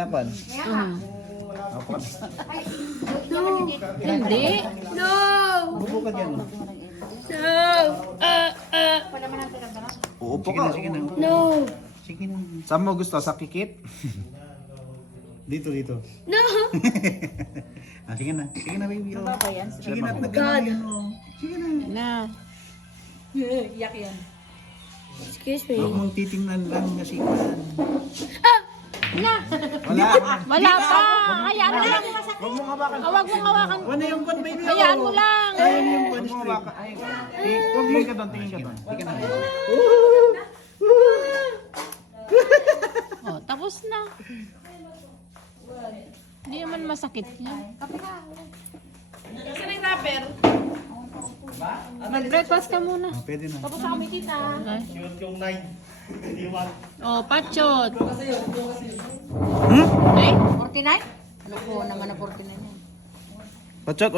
Lapan. Apat. No. Hindi. No. Bubukag yan. Uupo Sige ka. na, sige na. No. Sige na. Saan mo gusto? Sa kikit? Dito. No. Sige na. Sige na, baby. Oh. Sige na, God. Sige na. Na. Iyak yan. Excuse Huwag me. mong titingnan lang nasikan. Na. Wala. Wala pa. Hayaan mo lang. Huwag mo hawakan. Huwag mong hawakan. Ano yung kon, baby? Hayaan mo lang. Ayun yung kon Huwag mo strip. hawakan. Tingin ka doon, tingin ka doon. Sige na. Oh, tapos na. Hindi naman masakit yan. Saan yung rapper? Mag-breakfast ka muna. Oh, pwede na. Tapos ako may kita. Okay. Oh, pachot. Hmm? Okay? 49? Ano po naman na 49 yan? Pachat